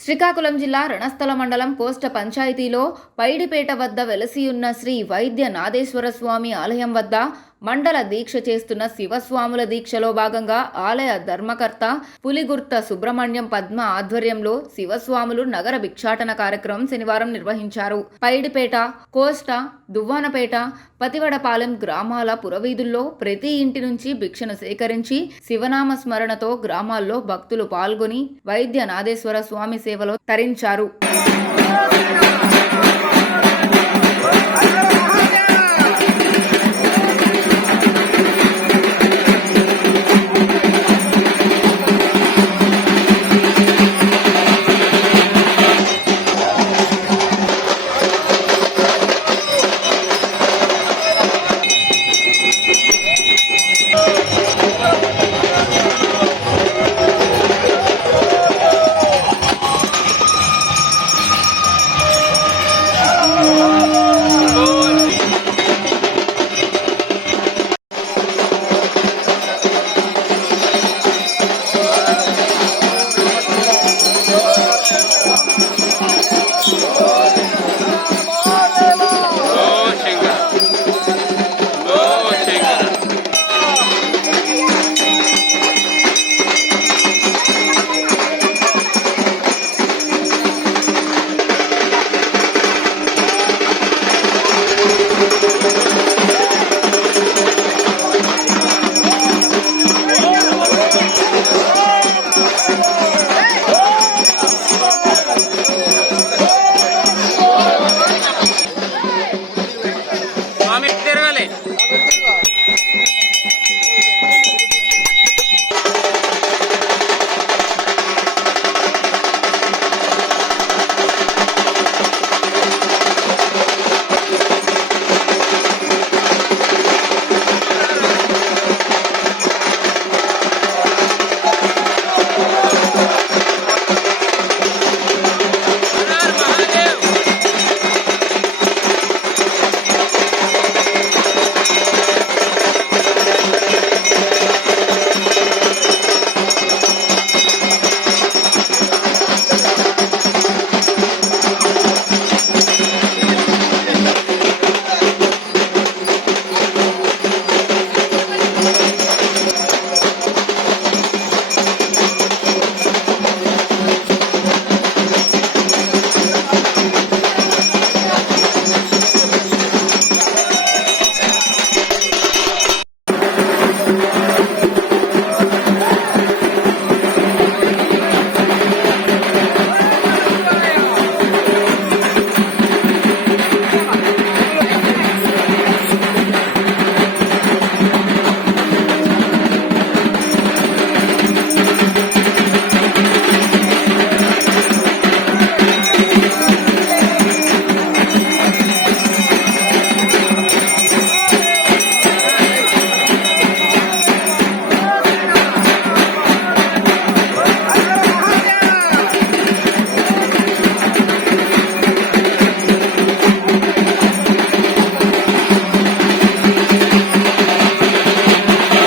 శ్రీకాకుళం జిల్లా రణస్థల మండలం కోస్ట పంచాయతీలో పైడిపేట వద్ద వెలసియున్న శ్రీ వైద్య నాదేశ్వర స్వామి ఆలయం వద్ద మండల దీక్ష చేస్తున్న శివస్వాముల దీక్షలో భాగంగా ఆలయ ధర్మకర్త పులిగుర్త సుబ్రహ్మణ్యం పద్మ ఆధ్వర్యంలో శివస్వాములు నగర భిక్షాటన కార్యక్రమం శనివారం నిర్వహించారు. పైడిపేట కోస్ట దువ్వానపేట పతివడపాలెం గ్రామాల పురవీధుల్లో ప్రతి ఇంటి నుంచి భిక్షను సేకరించి శివనామ స్మరణతో గ్రామాల్లో భక్తులు పాల్గొని వైద్య నాదేశ్వర స్వామి సేవలో తరించారు. స్వామి తిరగలే.